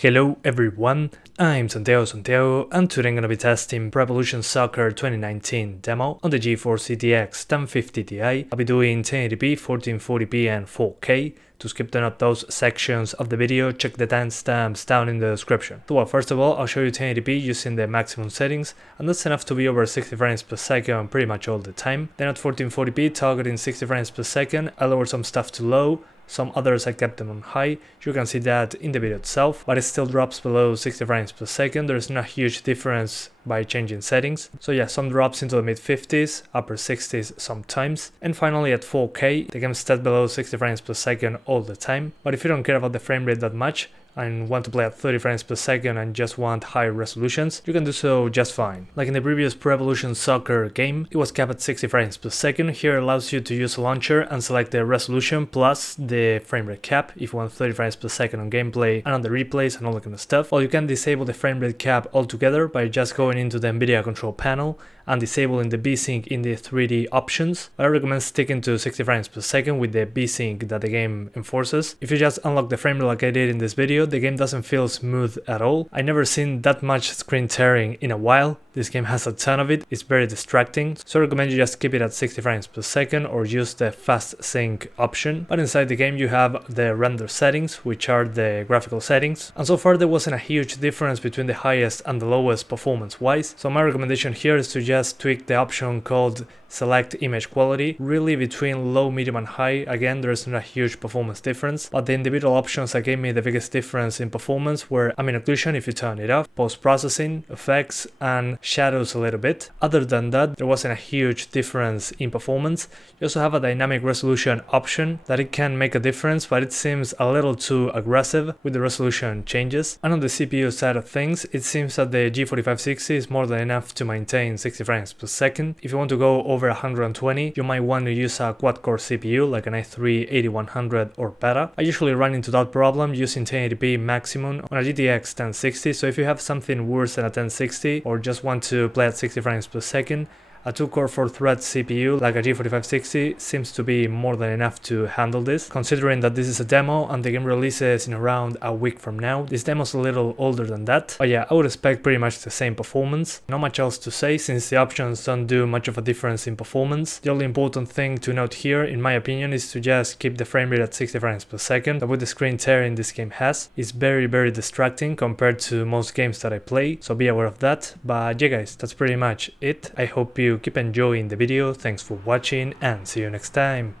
Hello everyone, I'm Santiago, and today I'm gonna be testing Pro Evolution Soccer 2019 demo on the GeForce GTX 1050 Ti. I'll be doing 1080p, 1440p and 4K. To skip those sections of the video, check the timestamps down in the description. So first of all, I'll show you 1080p using the maximum settings, and that's enough to be over 60 frames per second pretty much all the time. Then at 1440p, targeting 60 frames per second, I lowered some stuff to low. Some others I kept them on high. You can see that in the video itself, but it still drops below 60 frames per second. There's not a huge difference by changing settings. So yeah, some drops into the mid 50s, upper 60s sometimes. And finally at 4K, the game is set below 60 frames per second all the time. But if you don't care about the frame rate that much, and want to play at 30 frames per second and just want higher resolutions, you can do so just fine. Like in the previous Pro Evolution Soccer game, it was capped at 60 frames per second. Here it allows you to use a launcher and select the resolution plus the frame rate cap if you want 30 frames per second on gameplay and on the replays and all that kind of stuff. Or you can disable the frame rate cap altogether by just going into the NVIDIA control panel and disabling the V-Sync in the 3D options. But I recommend sticking to 60 frames per second with the V-Sync that the game enforces. If you just unlock the frame rate like I did in this video, the game doesn't feel smooth at all. I never seen that much screen tearing in a while. This game has a ton of it, it's very distracting, so I recommend you just keep it at 60 frames per second or use the fast sync option. But inside the game you have the render settings, which are the graphical settings, and so far there wasn't a huge difference between the highest and the lowest performance wise, so my recommendation here is to just tweak the option called select image quality. Really between low, medium and high, again there's not a huge performance difference, but the individual options that gave me the biggest difference in performance were ambient occlusion if you turn it off, post-processing, effects and shadows a little bit. Other than that, there wasn't a huge difference in performance. You also have a dynamic resolution option that it can make a difference, but it seems a little too aggressive with the resolution changes. And on the CPU side of things, it seems that the G4560 is more than enough to maintain 60 frames per second. If you want to go over 120, you might want to use a quad-core CPU like an i3-8100 or better. I usually run into that problem using 1080p maximum on a GTX 1060, so if you have something worse than a 1060 or just want to play at 60 frames per second, a 2-core 4-thread CPU like a G4560 seems to be more than enough to handle this. Considering that this is a demo and the game releases in around a week from now, this demo's a little older than that. But yeah, I would expect pretty much the same performance. Not much else to say since the options don't do much of a difference in performance. The only important thing to note here, in my opinion, is to just keep the frame rate at 60 frames per second. But with the screen tearing this game has, it's very distracting compared to most games that I play, so be aware of that. But yeah guys, that's pretty much it. I hope you keep enjoying the video, thanks for watching and see you next time.